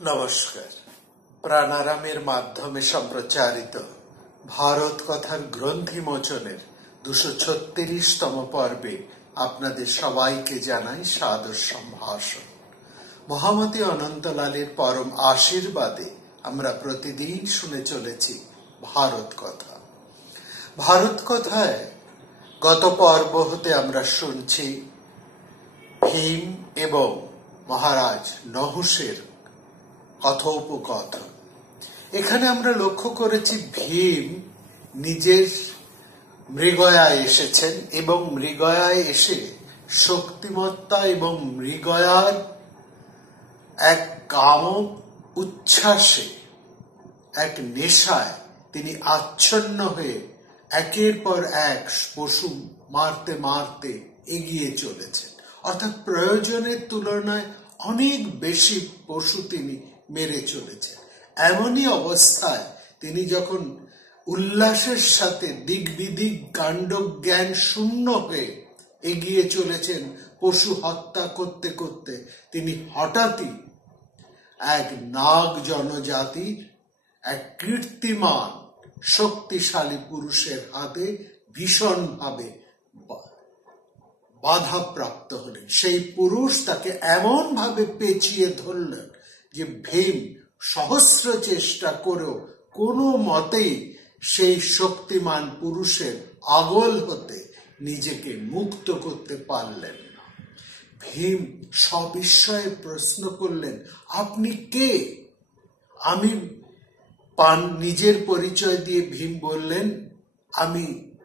নমস্কার। প্রাণারামের মাধ্যমে সম্প্রচারিত ভারত কথার গ্রন্থি মোচনের 236তম পর্বে আপনাদের সবাইকে জানাই সাদর সম্ভাষণ। মহামতি অনন্তলালের পরম আশীর্বাদে আমরা প্রতিদিন শুনে চলেছি ভারত কথা। ভারত কথায় গত পর্ব হতে আমরা শুনছি ভীম এবং মহারাজ নহুষের কথোপকথন। এখানে আমরা লক্ষ্য করেছি ভীম নিজের মৃগয়ায় এসেছেন এবং মৃগয়ায় এসে শক্তিমত্তা এবং মৃগয়ার এক কাম উচ্ছ্বাসে, এক নেশায় তিনি আচ্ছন্ন হয়ে একের পর এক পশু মারতে মারতে এগিয়ে চলেছেন। অর্থাৎ প্রয়োজনের তুলনায় অনেক বেশি পশু তিনি মেরে চলেছেন। এমনই অবস্থায় তিনি যখন উল্লাসের সাথে দিক বিদিক কাণ্ড জ্ঞান শূন্য হয়ে এগিয়ে চলেছেন পশু হত্যা করতে করতে, তিনি হঠাৎই এক নাগ জনজাতির এক কীর্তিমান শক্তিশালী পুরুষের হাতে ভীষণভাবে বাধাপ্রাপ্ত হলেন। সেই পুরুষ তাকে এমন ভাবে পেঁচিয়ে ধরলেন যে ভীম সহস্র চেষ্টা করেও কোনো মতেই সেই শক্তিমান পুরুষের আগল হতে নিজেকে মুক্ত করতে পারলেন না। ভীম সবিস্ময়ে প্রশ্ন করলেন, আপনি কে? নিজের পরিচয় দিয়ে ভীম বললেন, আমি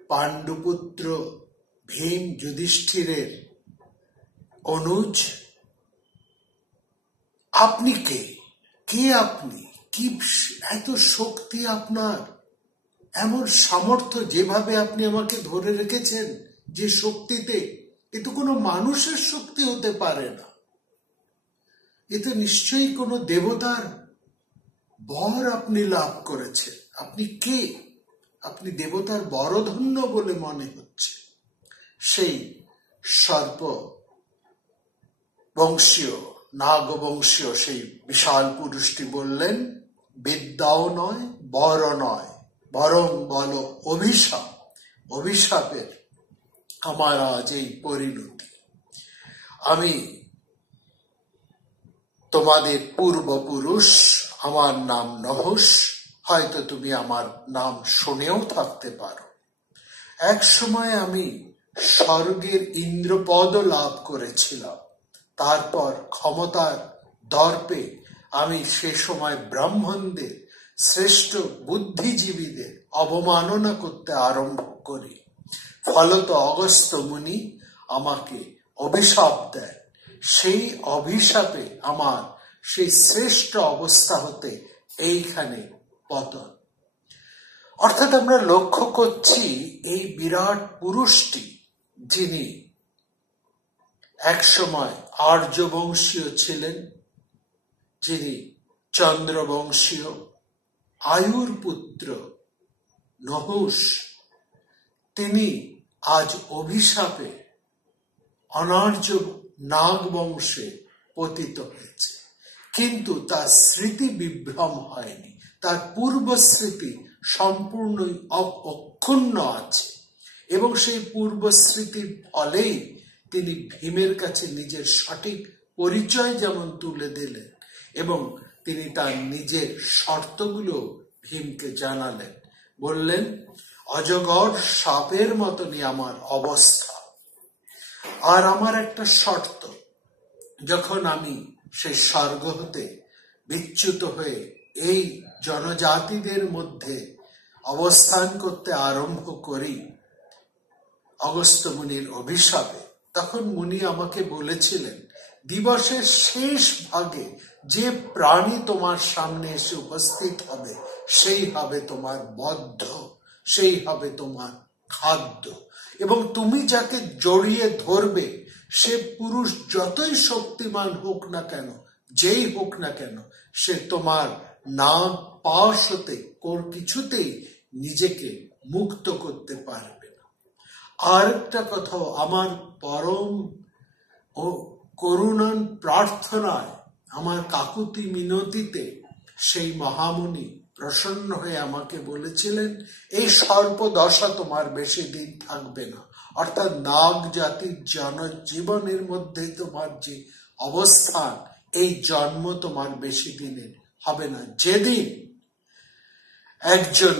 পাণ্ডুপুত্র ভীম, যুধিষ্ঠিরের অনুজ। আপনি কে? কে আপনি? কি এত শক্তি আপনার, এমন সামর্থ্য, যেভাবে আপনি আমাকে ধরে রেখেছেন যে শক্তিতে, এ তো কোনো মানুষের শক্তি হতে পারে না। এ তো নিশ্চয়ই কোনো দেবতার বর আপনি লাভ করেছেন। আপনি কে? আপনি দেবতার বরধন্য বলে মনে হচ্ছে। সেই সর্প বংশীয়, নাগবংশীয় সেই বিশাল পুরুষটি বললেন, বিদ্যাও নয়, বর নয়, বরং বলো অভিশাপ। অভিশাপের আমার আজ এই পরিণতি। আমি তোমাদের পূর্বপুরুষ, আমার নাম নহুষ। হয়তো তুমি আমার নাম শুনেও থাকতে পারো। এক সময় আমি স্বর্গের ইন্দ্রপদ লাভ করেছিলাম। তারপর ক্ষমতার দর্পে আমি সে সময় ব্রাহ্মণদের, শ্রেষ্ঠ বুদ্ধিজীবীদের অবমাননা করতে আরম্ভ করি। ফলত অগস্ত্য মুনি আমাকে অভিশাপ দেন। সেই অভিশাপে আমার সেই শ্রেষ্ঠ অবস্থা হতে এইখানে পতন। অর্থাৎ আমরা লক্ষ্য করছি এই বিরাট পুরুষটি, যিনি একসময় আর্যবংশীয় ছিলেন, যিনি চন্দ্রবংশীয়, আয়ুর পুত্র নহুষ, তিনি আজ অভিশাপে অনার্য নাগ বংশে পতিত হয়েছে। কিন্তু তার স্মৃতি বিভ্রম হয়নি, তার পূর্বস্মৃতি সম্পূর্ণই অক্ষুণ্ণ আছে এবং সেই পূর্বস্মৃতির ফলেই তিনি ভীমের কাছে নিজের সঠিক পরিচয় যেমন তুলে দিলেন এবং তিনি তার নিজের শর্তগুলো ভীমকে জানালেন। বললেন, অজগর সাপের মতনই আমার অবস্থা, আর আমার একটা শর্ত, যখন আমি সেই স্বর্গ হতে বিচ্যুত হয়ে এই জনজাতিদের মধ্যে অবস্থান করতে আরম্ভ করি অগস্ত্য মুনির অভিশাপে, তখন মুনি আমাকে বলেছিলেন, দিবসের শেষ ভাগে যে প্রাণী তোমার সামনে এসে উপস্থিত হবে সেই হবে তোমার বদ্ধ, সেই হবে তোমার খাদ্য, এবং তুমি যাকে জড়িয়ে ধরবে সে পুরুষ যতই শক্তিমান হোক না কেন, যেই হোক না কেন, সে তোমার নাগ পাশ হতে কিছুতেই নিজেকে মুক্ত করতে পারবে না। আর একটা কথাও, আমার পরম ও করুণার প্রার্থনায় আমার কাকুতি মিনতিতে সেই মহামুনি প্রসন্ন হয়ে আমাকে বলেছিলেন, এই সর্পদশা তোমার বেশি দিন থাকবে না, অর্থাৎ নাগ জাতির জনজীবনের মধ্যে তোমার যে অবস্থান, এই জন্ম তোমার বেশি দিনের হবে না। যেদিন একজন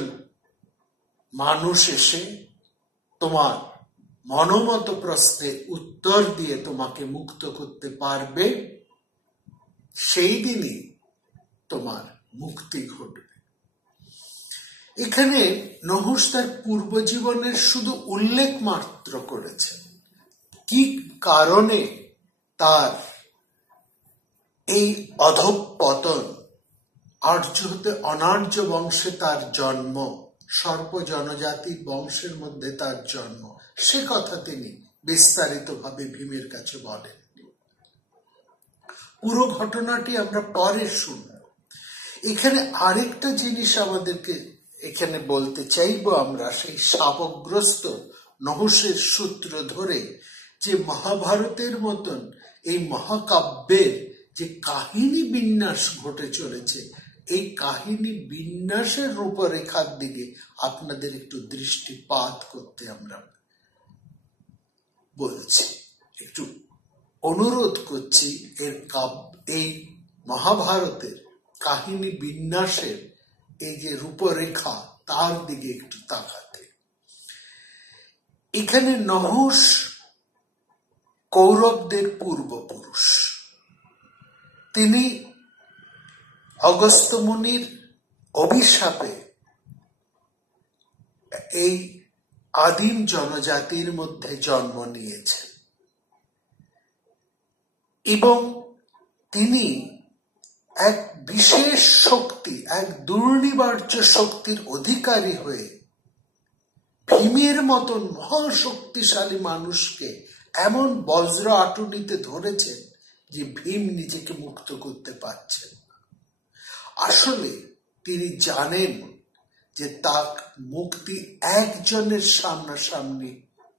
মানুষ এসে তোমার মনোমত প্রশ্নের উত্তর দিয়ে তোমাকে মুক্ত করতে পারবে, সেই দিনই তোমার মুক্তি ঘটবে। এখানে নহুষ তার পূর্বজীবনের শুধু উল্লেখ মাত্র করেছেন, কি কারণে তার এই অধঃপতন, আর্য হতে অনার্য বংশে তার জন্ম, সর্প জনজাতির বংশের মধ্যে তার জন্ম, সে কথা তিনি বিস্তারিতভাবে ভীমের কাছে বলেন। পুরো ঘটনাটি আমরা পরে শুনব। এখানে আরেকটা জিনিস আমাদেরকে এখানে বলতে চাইব আমরা, সেই শাপগ্রস্ত নহুষের সূত্র ধরে, যে মহাভারতের মতন এই মহাকাব্যের যে কাহিনী বিন্যাস ঘটে চলেছে, এই কাহিনী বিন্যাসের রূপরেখার দিকে আপনাদের একটু দৃষ্টিপাত করতে আমরা বলছি, একটু অনুরোধ করছি। এই মহাভারতের কাহিনী বিন্যাসের এই যে রূপরেখা, তার দিকে একটু তাকাতে। এখানে নহুষ কৌরবদের পূর্বপুরুষ। তিনি অগস্ত্য মুনির অভিশাপে এই আদিম জনজাতির মধ্যে জন্ম নিয়েছেন এবং তিনি এক বিশেষ শক্তি, এক দুর্নিবার্য শক্তির অধিকারী হয়ে ভীমের মতন মহাশক্তিশালী মানুষকে এমন বজ্র আটুনিতে ধরেছেন যে ভীম নিজেকে মুক্ত করতে পারছেন না। আসলে তিনি জানেন যে তার মুক্তি একজনের সামনাসামনি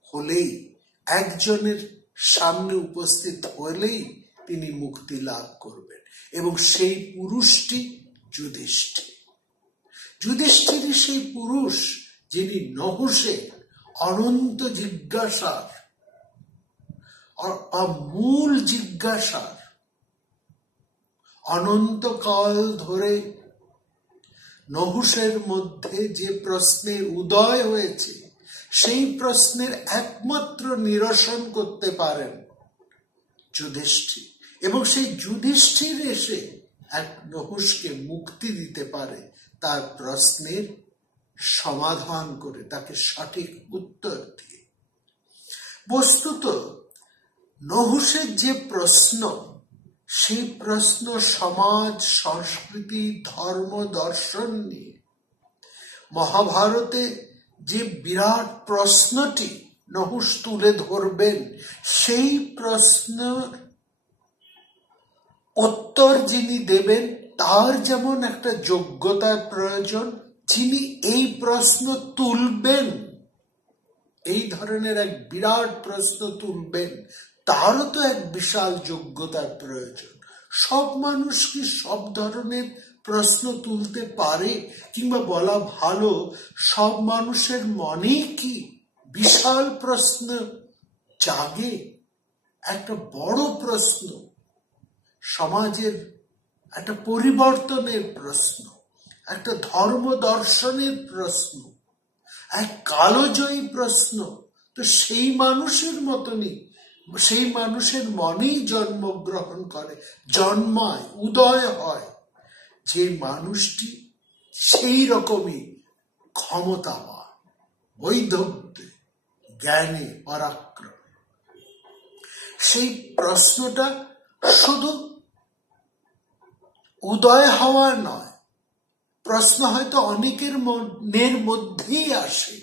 হলেই, একজনের সামনে উপস্থিত হলেই তিনি মুক্তি লাভ করবেন, এবং সেই পুরুষটি যুধিষ্ঠির। যুধিষ্ঠিরই সেই পুরুষ যিনি নহুষের অনন্ত জিজ্ঞাসার, মূল জিজ্ঞাসার, অনন্তকাল ধরে নহুষের মধ্যে যে প্রশ্নের উদয় হয়েছে, সেই প্রশ্নের একমাত্র নিরসন করতে পারেন যুধিষ্ঠির, এবং সেই যুধিষ্ঠির এসে এক নহুষকে মুক্তি দিতে পারে, তার প্রশ্নের সমাধান করে, তাকে সঠিক উত্তর দিয়ে। বস্তুত নহুষের যে প্রশ্ন, সেই প্রশ্ন সমাজ, সংস্কৃতি, ধর্ম, দর্শন নিয়ে। মহাভারতে যে বিরাট প্রশ্নটি নহুষ তুলে ধরবেন, সেই প্রশ্ন উত্তর যিনি দেবেন, তার যেমন একটা যোগ্যতার প্রয়োজন, যিনি এই প্রশ্ন তুলবেন, এই ধরনের এক বিরাট প্রশ্ন তুলবেন, তারও তো এক বিশাল যোগ্যতার প্রয়োজন। সব মানুষ কি সব ধরনের প্রশ্ন তুলতে পারে? কিংবা বলা ভালো, সব মানুষের মনেই কি বিশাল প্রশ্ন জাগে? একটা বড় প্রশ্ন, সমাজের একটা পরিবর্তনের প্রশ্ন, একটা ধর্ম দর্শনের প্রশ্ন, এক কালজয়ী প্রশ্ন, তো সেই মানুষের মতনই, সেই মানুষের মনেই জন্মগ্রহণ করে, জন্মায়, উদয় হয় যে মানুষটি সেই রকমই ক্ষমতাবান, বৈদগ্ধ্যে, জ্ঞানে, পরাক্রম। সেই প্রশ্নটা শুধু উদয় হওয়ার নয়, প্রশ্ন হয়তো অনেকের মনের মধ্যেই আসে,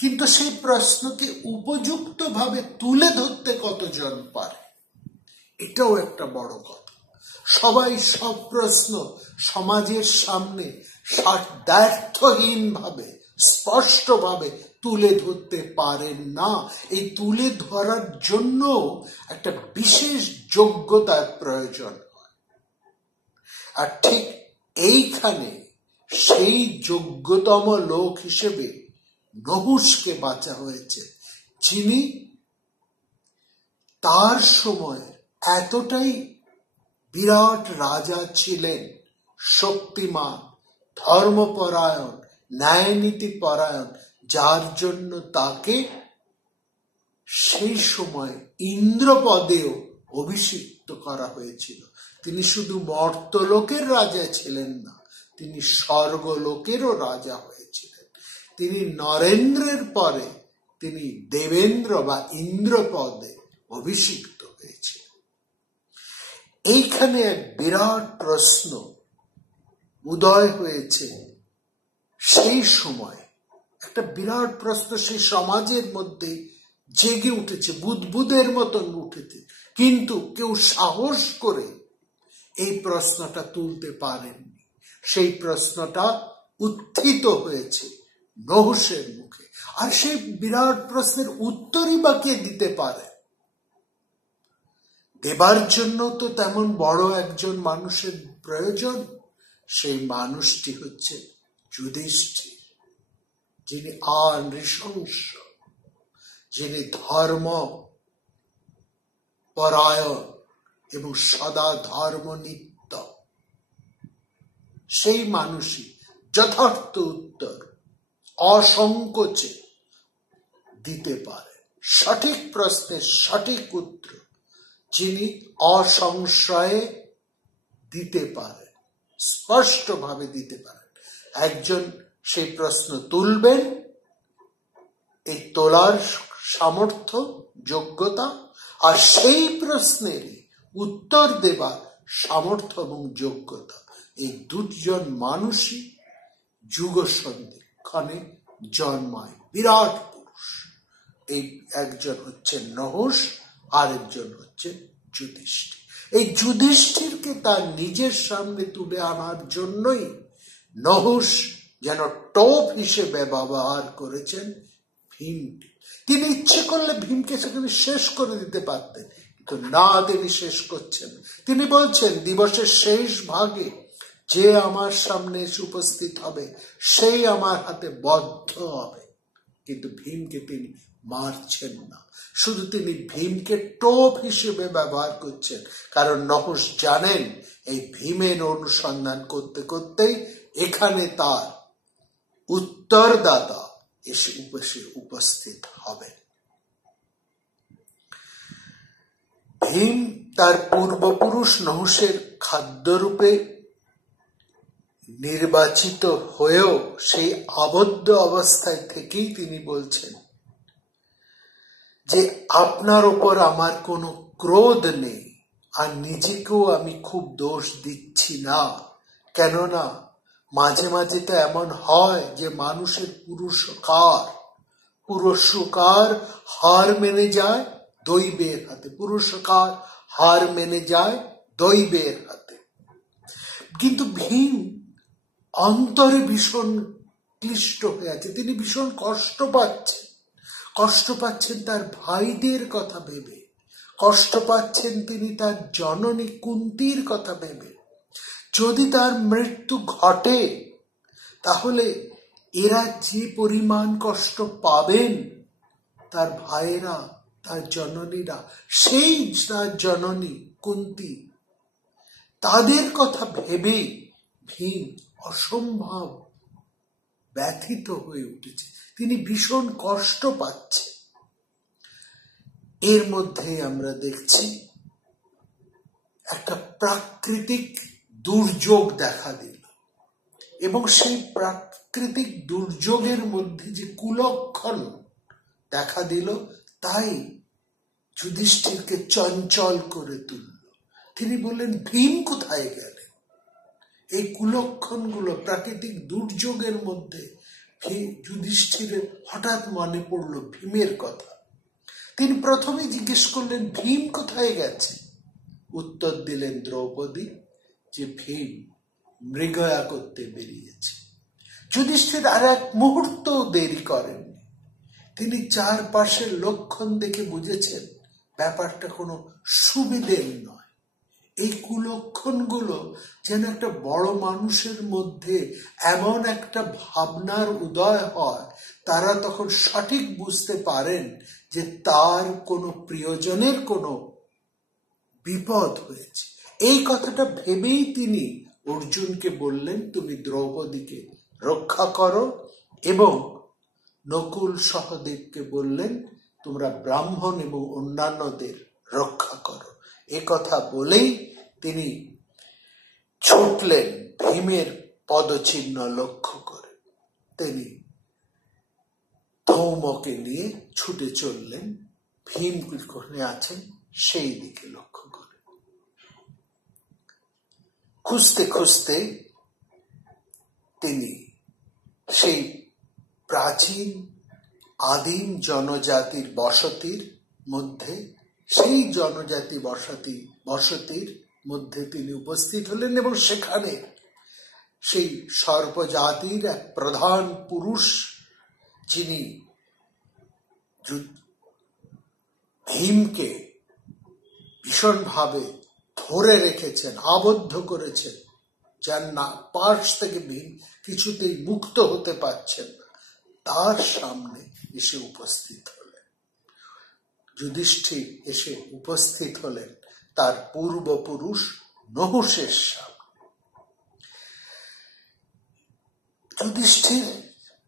কিন্তু সেই প্রশ্নকে উপযুক্ত ভাবে তুলে ধরতে কতজন পারে, এটাও একটা বড় কথা। সবাই সব প্রশ্ন সমাজের সামনে দ্ব্যর্থহীন ভাবে, স্পষ্ট ভাবে তুলে ধরতে পারেন না। এই তুলে ধরার জন্য একটা বিশেষ যোগ্যতার প্রয়োজন হয়। আর ঠিক এইখানে সেই যোগ্যতম লোক হিসেবে নহুষকে বাছা হয়েছে, যিনি তার সময় এতটাই বিরাট রাজা ছিলেন, শক্তিমান, ধর্মপরায়ণ, ন্যায়নীতি পরায়ণ, যার জন্য তাকে সেই সময় ইন্দ্রপদেও অভিষিক্ত করা হয়েছিল। তিনি শুধু মর্তলোকের রাজা ছিলেন না, তিনি স্বর্গলোকেরও রাজা হয়েছিলেন। তিনি নরেন্দ্রের পরে তিনি দেবেন্দ্র বা ইন্দ্রপদে অভিষিক্ত হয়েছিলেন। এইখানে এক বিরাট প্রশ্ন উদয় হয়েছে সেই সময়, একটা বিরাট প্রশ্ন সেই সমাজের মধ্যে জেগে উঠেছে, বুদবুদের মতন উঠেছে, কিন্তু কেউ সাহস করে এই প্রশ্নটা তুলতে পারেননি। সেই প্রশ্নটা উত্থিত হয়েছে নহুষের মুখে, আর সেই বিরাট প্রশ্নের উত্তরই বা কে দিতে পারে? দেবার জন্য তো তেমন বড় একজন মানুষের প্রয়োজন। সেই মানুষটি হচ্ছে যুধিষ্ঠির, যিনি নৃশংস, যিনি ধর্ম পরায়ণ এবং সদা ধর্মনিত্য। সেই মানুষই যথার্থ উত্তর অসংকোচে দিতে পারে, সঠিক প্রশ্নের সঠিক উত্তর যিনি অসংশয়ে দিতে পারেন, স্পষ্টভাবে দিতে পারেন। একজন সেই প্রশ্ন তুলবেন, এই তোলার সামর্থ্য, যোগ্যতা, আর সেই প্রশ্নের উত্তর দেবার সামর্থ্য এবং যোগ্যতা, এই দুজন মানুষই যুগ সন্ধিক্ষণে জন্মায় বিরাট পুরুষ। এই একজন হচ্ছে নহুষ, আরেকজন হচ্ছে যুধিষ্ঠির। এই যুধিষ্ঠিরকে তার নিজের সামনে তুলে আনার জন্যই নহুষ যেন টোপ হিসেবে ব্যবহার করেছেন ভীমকে। তিনি ইচ্ছে করলে ভীমকে সেখানে শেষ করে দিতে পারতেন, কিন্তু না, তিনি শেষ করছেন। তিনি বলছেন দিবসের শেষ ভাগে যে আমার সামনে উপস্থিত হবে সেই আমার হাতে বদ্ধ হবে। কিন্তু ভীমকে তিনি মারছেন না, শুধু তিনি ভীমকে টোপ হিসেবে ব্যবহার করছেন। কারণ নহুষ জানেন এই ভীমের অনুসন্ধান করতে করতেই এখানে তার উত্তরদাতা এসে উপস্থিত হবে। ভীম তার পূর্বপুরুষ নহুষের খাদ্যরূপে নির্বাচিত হয়েও সেই আবদ্ধ অবস্থায় থেকেই তিনি বলছেন যে আপনার ওপর আমার কোনো ক্রোধ নেই, আর নিজেকেও আমি খুব দোষ দিচ্ছি না। কেননা মাঝে মাঝে তো এমন হয় যে মানুষের পুরুষকার হার মেনে যায় দৈবের হাতে, পুরুষকার হার মেনে যায় দৈবের হাতে। কিন্তু ভীম অন্তরে ভীষণ ক্লিষ্ট হয়ে আছে, তিনি ভীষণ কষ্ট পাচ্ছেন তার ভাইদের কথা ভেবে, কষ্ট পাচ্ছেন তিনি তার জননী কুন্তির কথা ভেবে। যদি তার মৃত্যু ঘটে তাহলে এরা যে পরিমাণ কষ্ট পাবেন, তার ভাইয়েরা, তার জননীরা, সেই তার জননী কুন্তি, তাদের কথা ভেবে ভীম অসম্ভব ব্যথিত হয়ে উঠেছে। তিনি ভীষণ কষ্ট পাচ্ছেন। এর মধ্যে আমরা দেখছি একটা প্রাকৃতিক দুর্যোগ দেখা দিল, এবং সেই প্রাকৃতিক দুর্যোগের মধ্যে যে কুলক্ষণ দেখা দিল তাই যুধিষ্ঠিরকে চঞ্চল করে তুলল। তিনি বললেন, ভীম কোথায় গেলেন? এই কুলক্ষণগুলো, প্রাকৃতিক দুর্যোগের মধ্যে যুধিষ্ঠিরের হঠাৎ মনে পড়ল ভীমের কথা। তিনি প্রথমে জিজ্ঞেস করলেন, ভীম কোথায় গেছে? উত্তর দিলেন দ্রৌপদী যে ভীম মৃগয়া করতে বেরিয়েছে। যুধিষ্ঠির আর এক মুহূর্ত দেরি করেননি। তিনি চারপাশের লক্ষণ দেখে বুঝেছেন ব্যাপারটা কোনো সুবিধের নয়। এই কুলক্ষণগুলো যেন একটা বড় মানুষের মধ্যে এমন একটা ভাবনার উদয় হয়, তারা তখন সঠিক বুঝতে পারেন যে তার কোনো প্রিয়জনের কোনো বিপদ হয়েছে। এই কথাটা ভেবেই তিনি অর্জুনকে বললেন, তুমি দ্রৌপদীকে রক্ষা করো, এবং নকুল সহদেবকে বললেন, তোমরা ব্রাহ্মণ এবং অন্যান্যদের রক্ষা করো। এ কথা বলেই তিনি ছুটলেন ভীমের পদচিহ্ন লক্ষ্য করে। তিনি ধৌমকে নিয়ে ছুটে চললেন ভীম কোথায় আছেন সেই দিকে লক্ষ্য করে। খুঁজতে খুঁজতে তিনি সেই প্রাচীন আদিম জনজাতির বসতির মধ্যে, সেই জনজাতি বসতির মধ্যে তিনি উপস্থিত হলেন, এবং সেখানে সেই সর্বজাতির এক প্রধান পুরুষ, যিনি ভীমকে ভীষণভাবে ধরে রেখেছেন, আবদ্ধ করেছেন, যার না পাশ থেকে ভীম কিছুতেই মুক্ত হতে পারছেন না, তার সামনে এসে উপস্থিত হলেন। যুধিষ্ঠির এসে উপস্থিত হলেন তার পূর্বপুরুষ নহুষের সামনে। যুধিষ্ঠির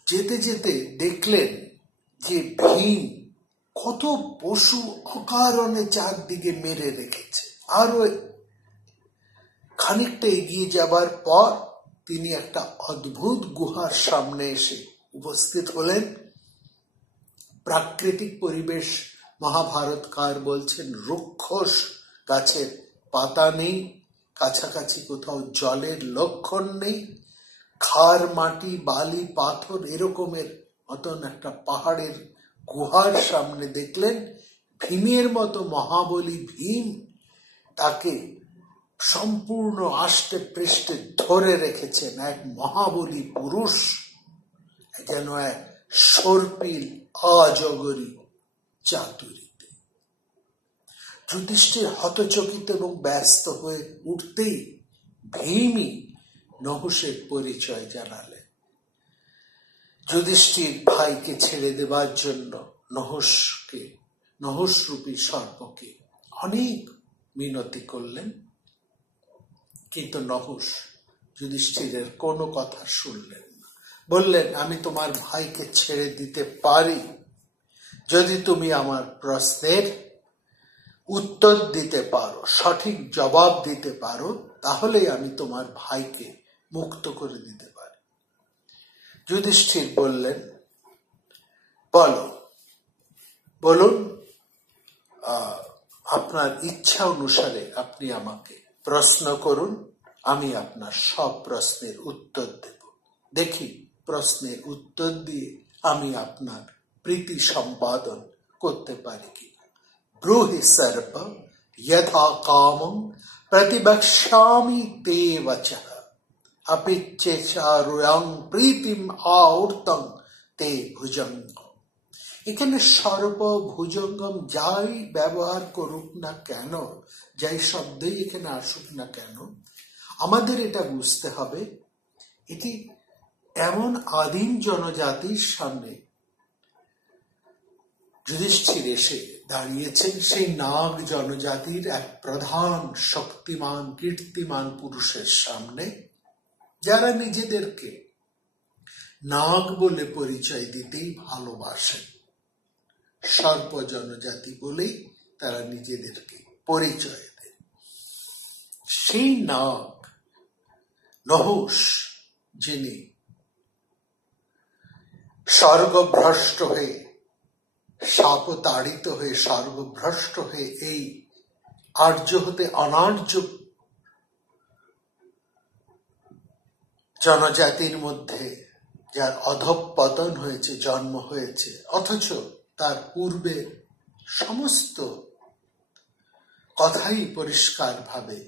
যেতে যেতে দেখলেন যে ভীম কত পশু অকারণে চারদিকে মেরে রেখেছে। আরো খানিকটা এগিয়ে যাবার পর তিনি একটা অদ্ভুত গুহার সামনে এসে উপস্থিত হলেন। প্রাকৃতিক পরিবেশ, মহাভারতকার বলছেন, রুক্ষ গাছের পাতা নেই, কাছাকাছি কোথাও জলের লক্ষণ নেই, খার মাটি বালি পাথর এরকমের মতন একটা পাহাড়ের গুহার সামনে দেখলেন ভীমের মতো মহাবলী ভীম তাকে সম্পূর্ণ আষ্টে পৃষ্ঠে ধরে রেখেছেন এক মহাবলী পুরুষ, যেন এক সর্পিল অজগরী চাতুরীতে। যুধিষ্ঠির হতচকিত এবং ব্যস্ত হয়ে উঠতেই ভীমই নহুষের পরিচয় জানালেন। যুধিষ্ঠির ভাইকে ছেড়ে দেবার জন্য নহুষরূপী সর্পকে অনেক মিনতি করলেন, কিন্তু নহুষ যুধিষ্ঠিরের কোনো কথা শুনলেন না। বললেন, আমি তোমার ভাইকে ছেড়ে দিতে পারি যদি তুমি আমার প্রশ্নের উত্তর দিতে পারো, সঠিক জবাব দিতে পারো, তাহলেই আমি তোমার ভাইকে মুক্ত করে দিতে পারি। যুধিষ্ঠির বললেন, বলুন, আপনার ইচ্ছা অনুসারে আপনি আমাকে প্রশ্ন করুন, আমি আপনার সব প্রশ্নের উত্তর দেব। দেখি প্রশ্নের উত্তর দিয়ে আমি আপনার প্রীতি সম্পাদন করতে পারি কিনা। ব্রূহি সর্প যথা কামং প্রতিবক্ষ্যামি তে বচঃ অপিচ্ছেচারুয়ং প্রীতিম আউর্তং তে ভুজঙ্গম। এখানে সর্প ভুজঙ্গম যাই ব্যবহার করুক না কেন, যাই শব্দই এখানে আসুক না কেন, আমাদের এটা বুঝতে হবে এটি এমন আদিম জনজাতির সামনে যুধিষ্ঠির এসে দাঁড়িয়েছেন, সেই নাগ জনজাতির এক প্রধান শক্তিমান কীর্তিমান পুরুষের সামনে, যারা নিজেদেরকে নাগ বলে পরিচয় দিতেই ভালোবাসেন। সর্প জনজাতি বলেই তারা নিজেদেরকে পরিচয় দেন। সেই নাগ নহুষ, যিনি স্বর্গভ্রষ্ট হয়ে, শাপতাড়িত হয়ে, স্বর্গভ্রষ্ট হয়ে এই আর্য হতে অনার্য জনজাতির মধ্যে যার অধঃপতন হয়েছে, জন্ম হয়েছে, অথচ তার পূর্বে সমস্ত কথাই পরিষ্কারভাবে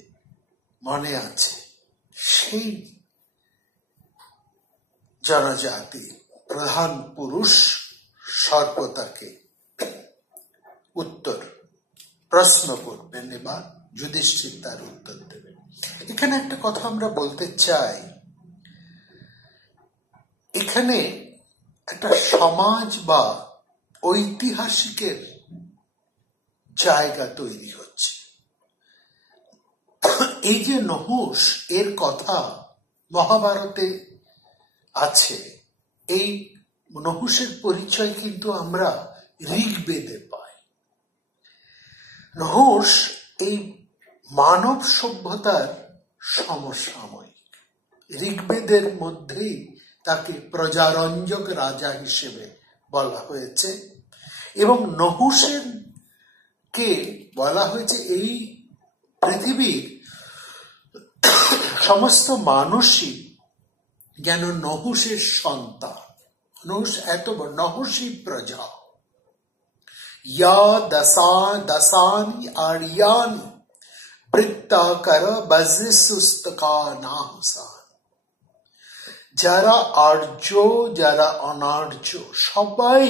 মনে আছে, সেই জনজাতি প্রধান পুরুষ সর্প তাকে প্রশ্ন করবেন। এবার যুধিষ্ঠির তার উত্তর দেবেন। এখানে একটা কথা আমরা বলতে চাই, এখানে একটা সমাজ বা ঐতিহাসিকের জায়গা তৈরি হচ্ছে। এই যে নহুষ, এর কথা মহাভারতে আছে। এই নহুষের পরিচয় কিন্তু আমরা ঋগ্বেদে পাই। নহুষ এই মানব সভ্যতার সমসাময়িক। ঋগ্বেদের মধ্যেই তাকে প্রজারঞ্জক রাজা হিসেবে বলা হয়েছে এবং নহুষের কে বলা হয়েছে এই পৃথিবীর সমস্ত মানুষই যেন নহুষের সন্তান। নহুষ এত বড়, নহুষী প্রজা। ইয়া দশানি আর্যানি বৃত্তাকর বজ্রসুস্তকা নাহসান। যারা আর্য যারা অনার্য সবাই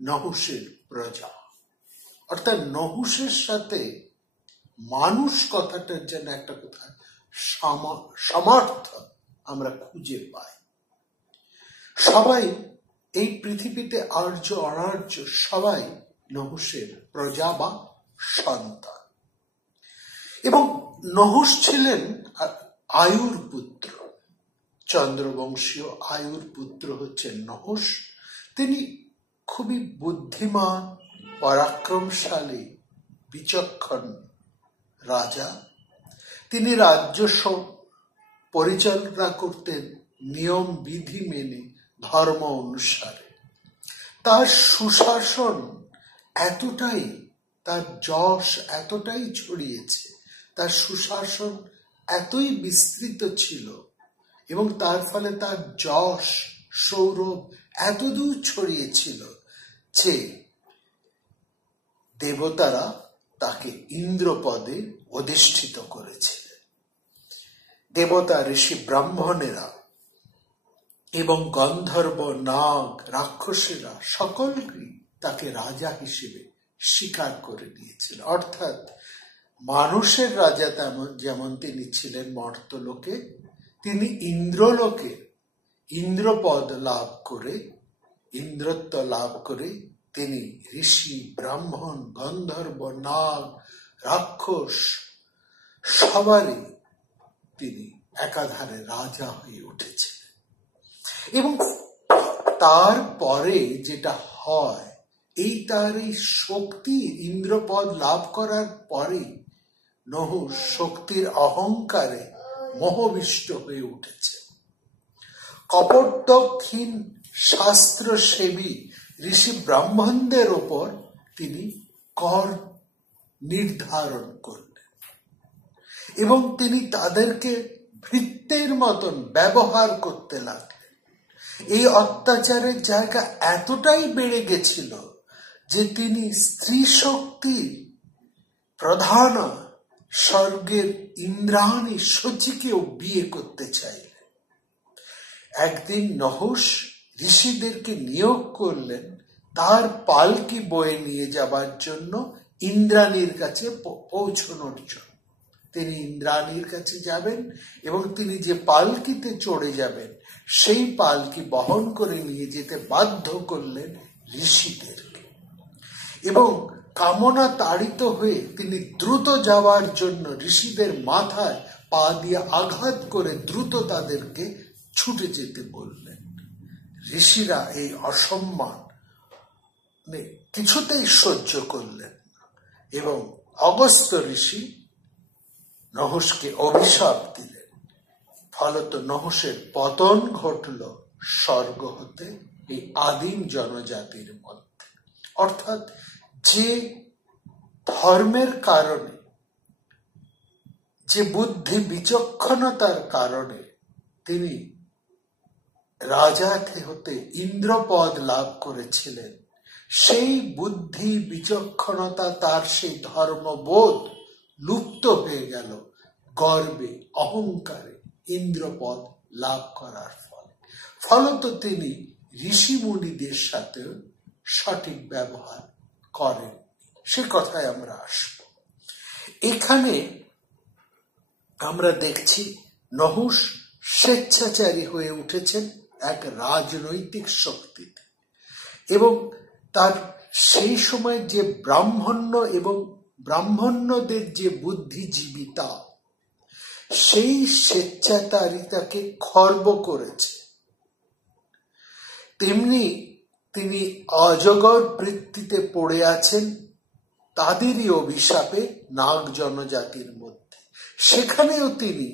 নহুষের প্রজা। অর্থাৎ নহুষের সাথে মানুষ কথাটার জন্য একটা কথা সমর্থ আমরা খুঁজে পাই। সবাই এই পৃথিবীতে আর্য অনার্য সবাই নহুষের প্রজা বা সন্তান। এবং নহুষ ছিলেন আয়ুর পুত্র, চন্দ্রবংশীয় আয়ুর পুত্র হচ্ছেন নহুষ। তিনি খুবই বুদ্ধিমান, পরাক্রমশালী, বিচক্ষণ রাজা। তিনি রাজ্য পরিচালনা করতেন নিয়ম বিধি মেনে, ধর্ম অনুসারে। তার সুশাসন এতটাই, তার যশ এতটাই ছড়িয়েছে, তার সুশাসন এতই বিস্তৃত ছিল এবং তার ফলে তার যশ সৌরভ এতদূর ছড়িয়েছিল যে দেবতারা তাকে ইন্দ্র পদে অধিষ্ঠিত করেছিলেন। দেবতা, ঋষি, ব্রাহ্মণেরা এবং গন্ধর্ব, নাগ, রাক্ষসেরা সকলকেই তাকে রাজা হিসেবে স্বীকার করে নিয়েছিল। অর্থাৎ মানুষের রাজা যেমন তিনি ছিলেন মর্তলোকে, তিনি ইন্দ্রলোকে ইন্দ্রপদ লাভ করে, ইন্দ্রত্ব লাভ করে তিনি ঋষি, ব্রাহ্মণ, গন্ধর্ব, নাগ, রাক্ষস সবারই তিনি একাধারে রাজা হয়ে উঠেছিলেন। এবং তারপরে যেটা হয়, তার এই শক্তি, ইন্দ্রপদ লাভ করার পরে নহুষ শক্তির অহংকারে মোহবিষ্ট হয়ে উঠেছে। কপটহীন শাস্ত্রসেবী ঋষি ব্রাহ্মণদের ওপর তিনি কর নির্ধারণ করলেন এবং তিনি তাদেরকে ভৃত্যের মতন ব্যবহার করতে লাগলেন। এই অত্যাচারের জায়গা এতটাই বেড়ে গেছিল যে তিনি স্ত্রী শক্তির প্রধান স্বর্গের ইন্দ্রাণী শচীকেও বিয়ে করতে চাইলেন। একদিন নহুষ ঋষিদেরকে নিয়োগ করলেন তার পালকি বয়ে নিয়ে যাবার জন্য ইন্দ্রাণীর কাছে পৌঁছানোর জন্য। তিনি ইন্দ্রাণীর কাছে যাবেন এবং তিনি যে পালকিতে চড়ে যাবেন সেই পালকি বহন করে নিয়ে যেতে বাধ্য করলেন ঋষিদেরকে। এবং কামনা তাড়িত হয়ে তিনি দ্রুত যাওয়ার জন্য ঋষিদের মাথায় পা দিয়ে আঘাত করে দ্রুত তাদেরকে ছুটে যেতে বললেন। ঋষিরা এই অসম্মান কিছুতেই সহ্য করলেন এবং অগস্ত্য ঋষি নহুষকে অভিশাপ দিলেন। ফলত নহুষের পতন ঘটল স্বর্গ হতে এই আদিম জনজাতির মধ্যে। অর্থাৎ যে ধর্মের কারণে, যে বুদ্ধি বিচক্ষণতার কারণে তিনি রাজা হতে ইন্দ্রপদ লাভ করেছিলেন, সেই বুদ্ধি বিচক্ষণতা, তার সেই ধর্মবোধ লুপ্ত হয়ে গেল গর্বে, অহংকারে ইন্দ্রপদ লাভ করার ফলে। ফলত তিনি ঋষি মুনিদের সাথে সঠিক ব্যবহার করেন। সে কথায় আমরা আসব। এখানে আমরা দেখছি নহুষ স্বেচ্ছাচারী হয়ে উঠেছেন এক রাজনৈতিক শক্তিতে, এবং তার সেই সময় যে ব্রাহ্মণ্য এবং ব্রাহ্মণ্যদের যে বুদ্ধিজীবিতা, সেই স্বেচ্ছাচারিতাকে খর্ব করেছে। তেমনি তিনি অজগর বৃত্তিতে পড়ে আছেন তাদেরই অভিশাপে নাগ জনজাতির মধ্যে। সেখানেও তিনি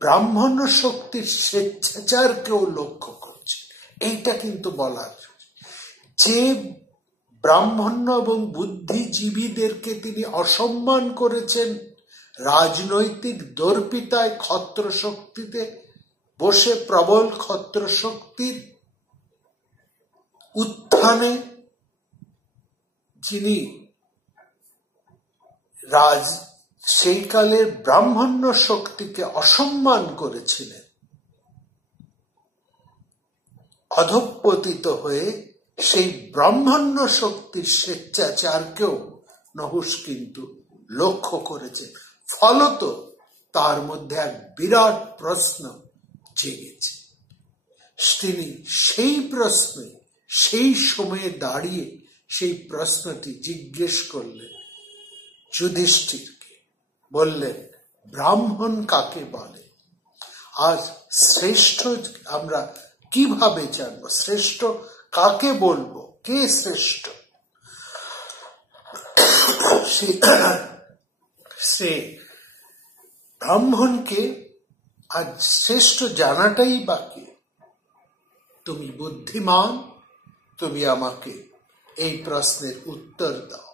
ব্রাহ্মণ্য শক্তির স্বেচ্ছাচারকেও লক্ষ্য করছেন। এইটা কিন্তু বলার, যে ব্রাহ্মণ্য এবং বুদ্ধিজীবীদেরকে তিনি অসম্মান করেছেন রাজনৈতিক দর্পিতায়, ক্ষত্র শক্তিতে বসে প্রবল ক্ষত্র শক্তির উত্থানে যিনি সেই কালের ব্রাহ্মণ্য শক্তিকে অসম্মান করেছিলেন, অধঃপতিত হয়ে সেই ব্রাহ্মণ্য শক্তির স্বেচ্ছাচারকেও নহুষ কিন্তু লক্ষ্য করেছে। ফলত তার মধ্যে এক বিরাট প্রশ্ন জেগেছে। তিনি সেই প্রশ্নে, সেই সময়ে দাঁড়িয়ে সেই প্রশ্নটি জিজ্ঞেস করলেন যুধিষ্ঠিরকে। বললেন, ব্রাহ্মণ কাকে বলে? আজ শ্রেষ্ঠ আমরা কিভাবে জানব? শ্রেষ্ঠ কাকে বলবো? কে শ্রেষ্ঠ? সে ব্রাহ্মণকে আজ শ্রেষ্ঠ জানাটাই বাকি। তুমি বুদ্ধিমান, তুমি আমাকে এই প্রশ্নের উত্তর দাও।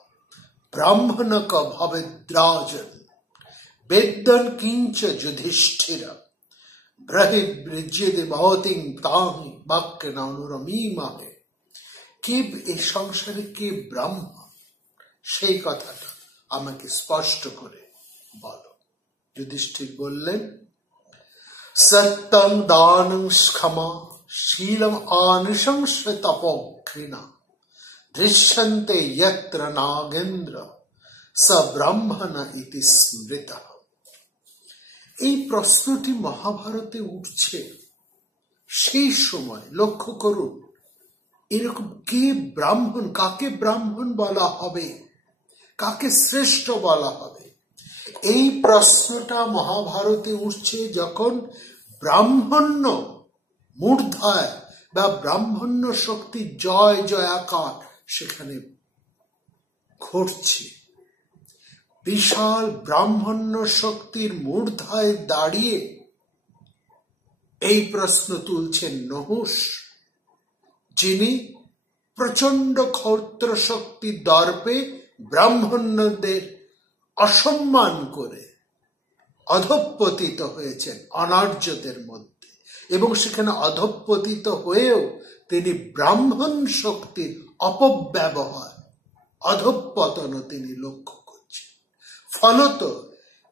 ব্রাহ্মণক ভবেদ্রাজন বেদন কিঞ্চ যুধিষ্ঠির ব্রহিবৃজ্যেদে ভবতিং তাহি বাক্যেন অনুরমীমাহে। কে এই সংসারে কে ব্রাহ্মণ, সেই কথাটা আমাকে স্পষ্ট করে বলো। যুধিষ্ঠির বললেন, সত্যং দানং ক্ষমা শীলম আনুশংস তপোঘৃণা দৃশ্যন্তে যত্র নাগেন্দ্র স ব্রাহ্মণ ইতি স্মৃতঃ। এই প্রশ্নটি মহাভারতে উঠছে সেই সময়। লক্ষ্য করুন, এরকম কে ব্রাহ্মণ, কাকে ব্রাহ্মণ বলা হবে, কাকে শ্রেষ্ঠ বলা হবে, এই প্রশ্নটা মহাভারতে উঠছে যখন ব্রাহ্মণ্য মূর্ধায় বা ব্রাহ্মণ্য শক্তি জয় জয়াকার সেখানে ঘটছে। বিশাল ব্রাহ্মণ্য শক্তির মূর্ধায় দাঁড়িয়ে এই প্রশ্ন তুলছেন নহুষ, যিনি প্রচন্ড ক্ষত্র শক্তির দর্পে ব্রাহ্মণ্যদের অসম্মান করে অধঃপতিত হয়েছেন অনার্যদের মধ্যে, এবং সেখানে অধঃপতিত হয়েও তিনি ব্রাহ্মণ শক্তির অপব্যবহার, অধঃপতন তিনি লক্ষ্য করছেন। ফলত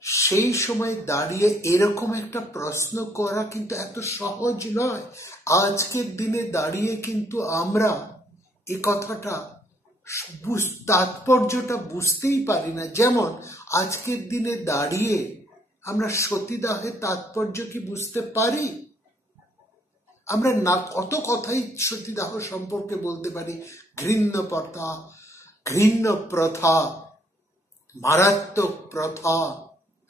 সেই সময় দাঁড়িয়ে এরকম একটা প্রশ্ন করা কিন্তু এত সহজ নয়। আজকের দিনে দাঁড়িয়ে কিন্তু আমরা এ কথাটা তাৎপর্যটা বুঝতেই পারি না। যেমন আজকের দিনে দাঁড়িয়ে আমরা সতীদাহের তাৎপর্য কি বুঝতে পারি? আমরা না কত কথাই সতীদাহ সম্পর্কে বলতে পারি, ঘৃণ্য প্রথা, ঘৃণ্য প্রথা, মারাত্মক প্রথা,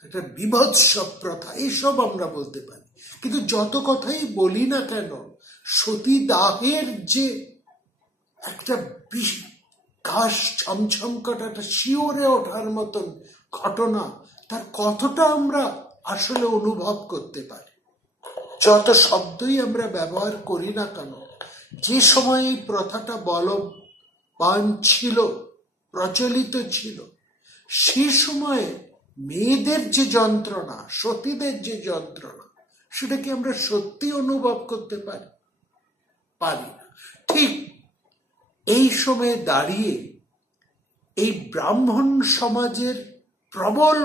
একটা বিভৎস প্রথা, এইসব আমরা বলতে পারি। কিন্তু যত কথাই বলি না কেন, সতীদাহের যে একটা ঘাস ছমছম কাটাটা শিওরে ওঠার মতন ঘটনা, তার কতটা আমরা আসলে অনুভব করতে পারি। যত শব্দই আমরা ব্যবহার করি না কেন, যে সময় এই প্রথাটা বলবান ছিল, প্রচলিত ছিল, সে সময়ে মেয়েদের যে যন্ত্রণা, সতীদের যে যন্ত্রণা, সেটাকে আমরা সত্যি অনুভব করতে পারি না। ঠিক এই সময়ে দাঁড়িয়ে এই ব্রাহ্মণ সমাজের প্রবল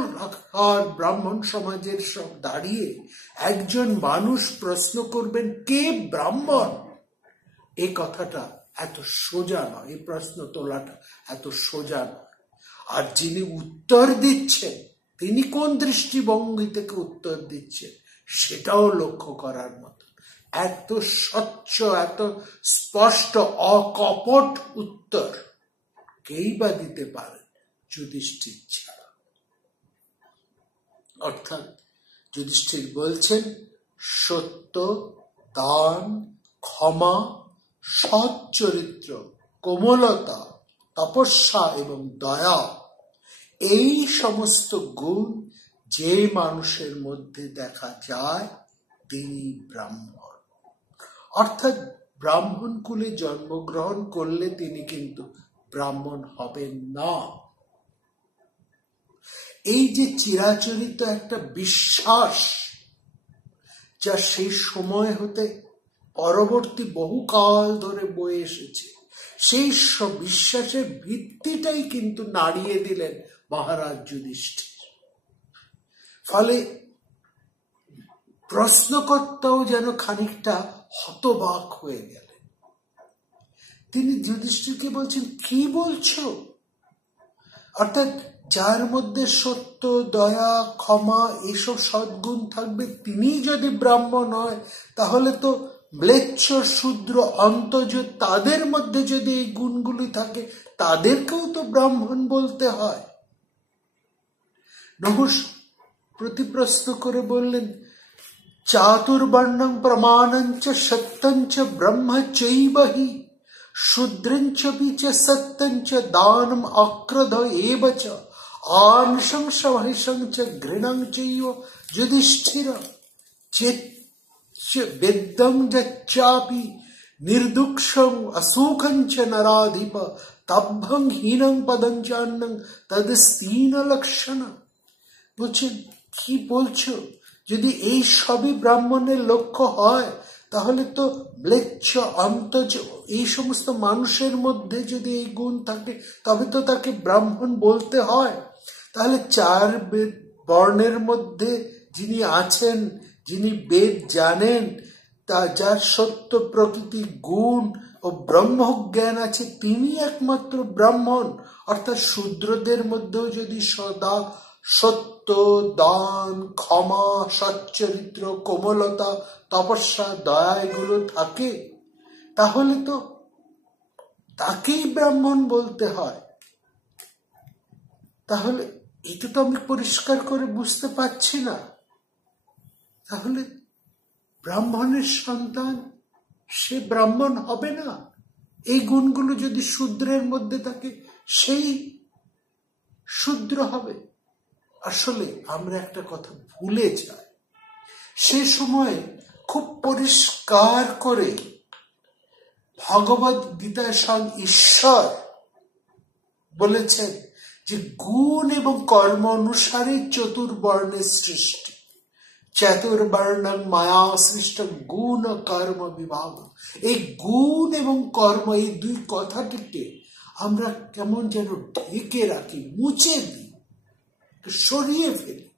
আর ব্রাহ্মণ সমাজের সব দাঁড়িয়ে একজন মানুষ প্রশ্ন করবেন কে ব্রাহ্মণ, এই কথাটা এত সোজা নয়, এই প্রশ্ন তোলাটা এত সোজা নয়। আর যিনি উত্তর দিচ্ছেন তিনি কোন দৃষ্টিভঙ্গি থেকে উত্তর দিচ্ছেন সেটাও লক্ষ্য করার মতো। এত স্বচ্ছ, এত স্পষ্ট, অকপট উত্তর কেই বা দিতে পারে যুধিষ্ঠির ছাড়া। অর্থাৎ যুধিষ্ঠির বলছেন, সত্য, দান, ক্ষমা, সৎ চরিত্র, কোমলতা, তপস্যা এবং দয়া, এই সমস্ত গুণ যে মানুষের মধ্যে দেখা যায় তিনি ব্রাহ্মণ। অর্থাৎ ব্রাহ্মণ কুলে জন্মগ্রহণ করলে তিনি কিন্তু ব্রাহ্মণ হবেন না। এই যে চিরাচরিত একটা বিশ্বাস, যা সেই সময় হতে পরবর্তী বহুকাল ধরে বয়ে এসেছে, সেই সব বিশ্বাসের ভিত্তিটাই কিন্তু নাড়িয়ে দিলেন মহারাজ যুধিষ্ঠির। ফলে প্রশ্নকর্তাও যেন খানিকটা হতবাক হয়ে গেলেন। তিনি যুধিষ্ঠিরকে বলছেন, কি বলছো? অর্থাৎ যার মধ্যে সত্য, দয়া, ক্ষমা এসব সদ্গুণ থাকবে তিনি যদি ব্রাহ্মণ হয়, তাহলে তো ম্লেচ্ছ, শূদ্র, অন্তজ তাদের মধ্যে যদি এই গুণগুলি থাকে তাদেরকেও তো ব্রাহ্মণ বলতে হয়। নহুষ প্রতিপ্রশ্ন করে বললেন, চাতুর্বর্ণং প্রমাণঞ্চ সত্যঞ্চ ব্রহ্ম চৈবহি শূদ্রঞ্চ বিচ সত্যঞ্চ দানম অক্রধ এব চ আনশং সহিষং চ ঘৃণং চৈব যুধিষ্ঠির বেদ্যং যচ্চাপি নির্দুক্ষং অসুখং চ নরাধিপ তভ্যং হীনং পদং চান্নং তদস্তীন লক্ষণ। বলছেন, কি বলছো? যদি এই সবই ব্রাহ্মণের লক্ষ্য হয়, তাহলে তো ম্লেচ্ছ, অন্তজ এই সমস্ত মানুষের মধ্যে যদি এই গুণ থাকে তবে তো তাকে ব্রাহ্মণ বলতে হয়। তাহলে চার বেদ বর্ণের মধ্যে যিনি আছেন, যিনি বেদ জানেন, তা যার সত্য প্রকৃতি গুণ ও ব্রহ্মজ্ঞান আছে, তিনি একমাত্র ব্রাহ্মণ। অর্থাৎ শূদ্রদের মধ্যেও যদি সদা সত্য, দান, ক্ষমা, সচ্চরিত্র, কোমলতা, তপস্যা, দয়া এগুলো থাকে, তাহলে তো তাকেই ব্রাহ্মণ বলতে হয়। তাহলে এটা তো আমি পরিষ্কার করে বুঝতে পারছি না। তাহলে ব্রাহ্মণের সন্তান সে ব্রাহ্মণ হবে না? এই গুণগুলো যদি শূদ্রের মধ্যে থাকে সেই শূদ্র হবে। আসলে আমরা একটা কথা ভুলে যাই, সে সময় খুব পরিষ্কার করে ভগবদ গীতায় স্বয়ং ঈশ্বর বলেছেন যে গুণ এবং কর্ম অনুসারে চতুর্বর্ণের সৃষ্টি। চতুর্বর্ণং মায়া সৃষ্ট গুণ কর্ম বিভাগ। এই গুণ এবং কর্ম, এই দুই কথাটিকে আমরা কেমন যেন ঢেকে রাখি, মুছে দিই, সরিয়ে ফেলি।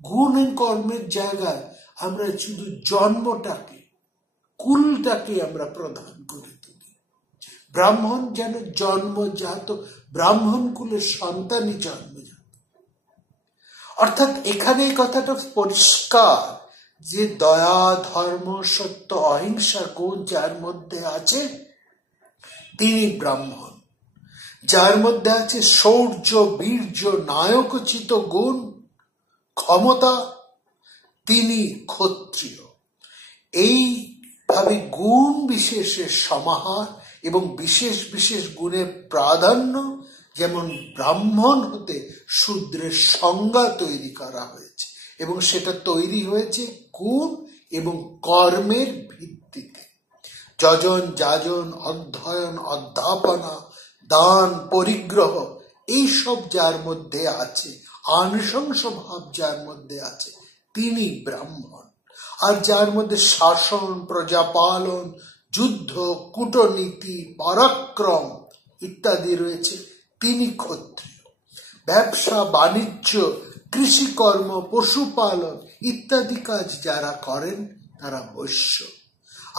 গুণ এবং কর্মের জায়গায় আমরা শুধু জন্মটাকে, কুলটাকে আমরা প্রধান করে তুলি। ব্রাহ্মণ যেন জন্মজাত, ব্রাহ্মণ কুলের সন্তানই জন্মজাত। অর্থাৎ এখানে এই কথাটা পরিষ্কার যে দয়া, ধর্ম, সত্য, অহিংসা গুণ যার মধ্যে আছে তিনি ব্রাহ্মণ। যার মধ্যে আছে শৌর্য, বীর্য, নায়কোচিত গুণ, ক্ষমতা, তিনি ক্ষত্রিয়। এইভাবে গুণ বিশেষের সমাহার এবং বিশেষ বিশেষ গুণের প্রাধান্য, যেমন ব্রাহ্মণ হতে শূদ্রের সংজ্ঞা তৈরি করা হয়েছে, এবং সেটা তৈরি হয়েছে গুণ এবং কর্মের ভিত্তিতে। যজন, যাজন, অধ্যয়ন, অধ্যাপনা, দান, পরিগ্রহ এইসব যার মধ্যে আছে, আনুষঙ্গ ভাব যার মধ্যে আছে, তিনি ব্রাহ্মণ। আর যার মধ্যে শাসন, প্রজাপালন, যুদ্ধ, কূটনীতি, পরাক্রম ইত্যাদি রয়েছে, তিনি ক্ষত্রিয়। ব্যবসা, বাণিজ্য, কৃষিকর্ম, পশুপালন ইত্যাদি কাজ যারা করেন তারা বৈশ্য।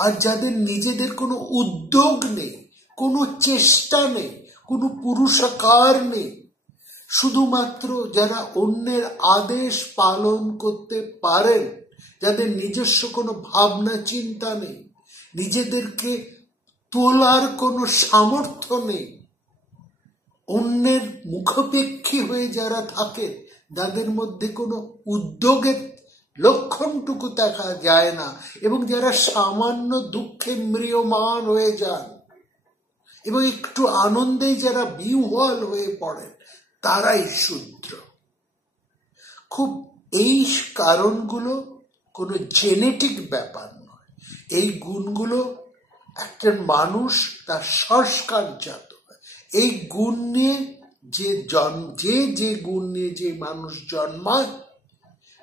আর যাদের নিজেদের কোনো উদ্যোগ নেই, কোনো চেষ্টা নেই, কোনো পুরুষাকার নেই, শুধুমাত্র যারা অন্যের আদেশ পালন করতে পারেন, যাদের নিজস্ব কোনো ভাবনা চিন্তা নেই, নিজেদেরকে তোলার কোনো সামর্থ্য নেই, অন্যের মুখাপেক্ষী হয়ে যারা থাকে, যাদের মধ্যে কোনো উদ্যোগের লক্ষণটুকু দেখা যায় না, এবং যারা সামান্য দুঃখে ম্রিয়মান হয়ে যান এবং একটু আনন্দেই যারা বিহ্বল হয়ে পড়েন, তারাই শূদ্র। খুব এই কারণগুলো কোনো জেনেটিক ব্যাপার নয়। এই গুণগুলো একটা মানুষ তার সংস্কারজাত হয়। এই গুণ নিয়ে যে গুণ নিয়ে যে মানুষ জন্মায়,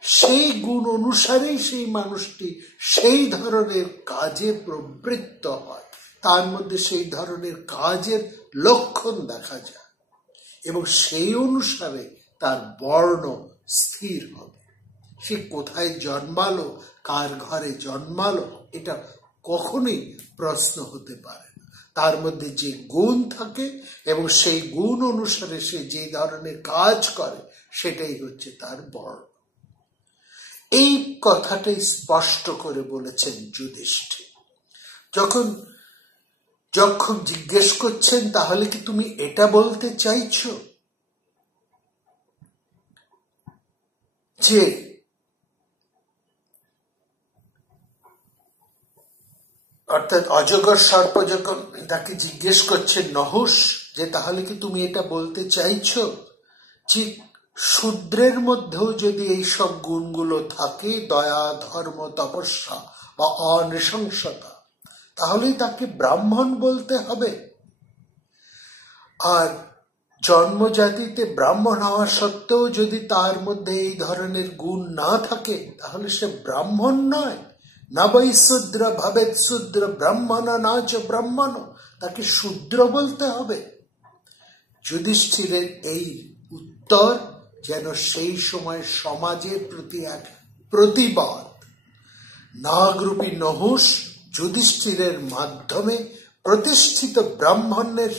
সেই গুণ অনুসারেই সেই মানুষটি সেই ধরনের কাজে প্রবৃত্ত হয়, তার মধ্যে সেই ধরনের কাজের লক্ষণ দেখা যায়, এবং সেই অনুসারে তার বর্ণ স্থির হবে। সে কোথায় জন্মালো, কার ঘরে জন্মালো, এটা কখনোই প্রশ্ন হতে পারে না। তার মধ্যে যে গুণ থাকে এবং সেই গুণ অনুসারে সে যে ধরনের কাজ করে, সেটাই হচ্ছে তার বর্ণ। এই কথাটাই স্পষ্ট করে বলেছেন যুধিষ্ঠির। যখন জিজ্ঞেস করছেন, তাহলে কি তুমি এটা বলতে চাইছো যে অর্থাৎ অজগর সর্প যখন তাকে জিজ্ঞেস করছেন নহুষ, যে তাহলে কি তুমি এটা বলতে চাইছো যে শূদ্রের মধ্যেও যদি এই সব গুণগুলো থাকে, দয়া, ধর্ম, তপস্যা বা অনৃশংসতা, তাহলেই তাকে ব্রাহ্মণ বলতে হবে? আর জন্মজাতিতে ব্রাহ্মণ হওয়া সত্ত্বেও যদি তার মধ্যে এই ধরনের গুণ না থাকে, তাহলে সে ব্রাহ্মণ নয়। না বৈ শূদ্র ভবেৎ শূদ্র ব্রাহ্মণ না চ ব্রাহ্মণ, তাকে শূদ্র বলতে হবে। যুধিষ্ঠিরের এই উত্তর যেন সেই সময় সমাজের প্রতি এক প্রতিবাদ। নাগরূপী নহুষ যুধিষ্ঠিরের মাধ্যমে প্রতিষ্ঠিত ব্রাহ্মণ্যের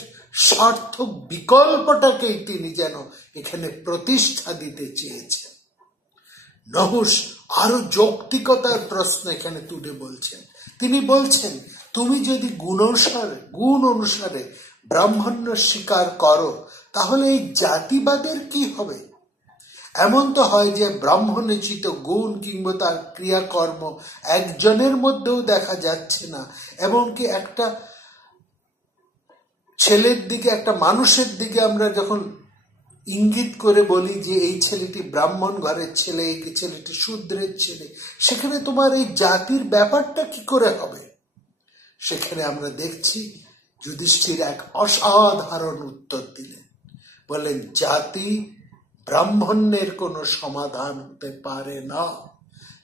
সার্থক বিকল্পটাকেই তিনি যেন এখানে প্রতিষ্ঠা দিতে চেয়েছেন। নহুষ আরো যৌক্তিকতার প্রশ্ন এখানে তুলে বলছেন। তিনি বলছেন, তুমি যদি গুণ অনুসারে ব্রাহ্মণ্য স্বীকার করো, তাহলে এই জাতিবাদের কি হবে? এমন তো হয় যে ব্রাহ্মণোচিত গুণ কিংবা তার ক্রিয়াকর্ম একজনের মধ্যেও দেখা যাচ্ছে না। এমনকি একটা ছেলের দিকে, একটা মানুষের দিকে আমরা যখন ইঙ্গিত করে বলি যে এই ছেলেটি ব্রাহ্মণ ঘরের ছেলে, এই ছেলেটি শূদ্রের ছেলে, সেখানে তোমার এই জাতির ব্যাপারটা কি করে হবে? সেখানে আমরা দেখছি যুধিষ্ঠির এক অসাধারণ উত্তর দিলেন। বলেন, জাতি ব্রাহ্মণ্যের কোনো সমাধান হতে পারে না,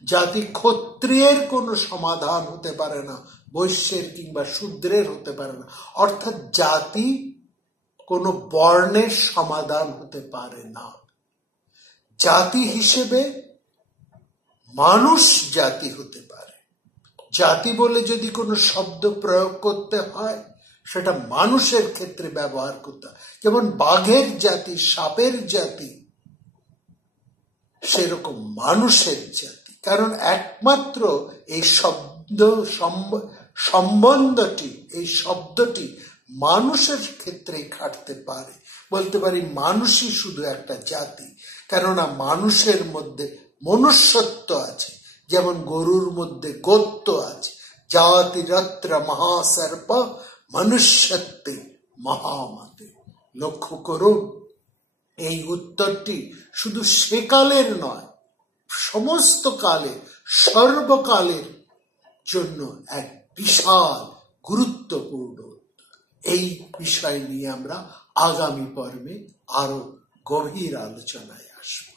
জাতি ক্ষত্রিয়ের কোনো সমাধান হতে পারে না, বৈশ্যের কিংবা শূদ্রের হতে পারে না। অর্থাৎ জাতি কোনো বর্ণের সমাধান হতে পারে না। জাতি হিসেবে মানুষ জাতি হতে পারে। জাতি বলে যদি কোনো শব্দ প্রয়োগ করতে হয়, সেটা মানুষের ক্ষেত্রে ব্যবহার করতে হয়। যেমন বাঘের জাতি, সাপের জাতি, সেরকম মানুষের জাতি। কারণ একমাত্র এই শব্দটি মানুষের ক্ষেত্রে খাটতে পারে। বলতে পারি মানুষই শুধু একটা জাতি, কেননা মানুষের মধ্যে মনুষ্যত্ব আছে, যেমন গরুর মধ্যে গোত্ব আছে। জাতিরত্র মহাসর্প মনুষ্যত্বে মহামতে। লক্ষ্য করুন, এই উত্তরটি শুধু সেকালের নয়, সমস্ত কালে, সর্বকালের জন্য এক বিশাল গুরুত্বপূর্ণ। এই বিষয় নিয়ে আমরা আগামী পর্বে আরো গভীর আলোচনায় আসব।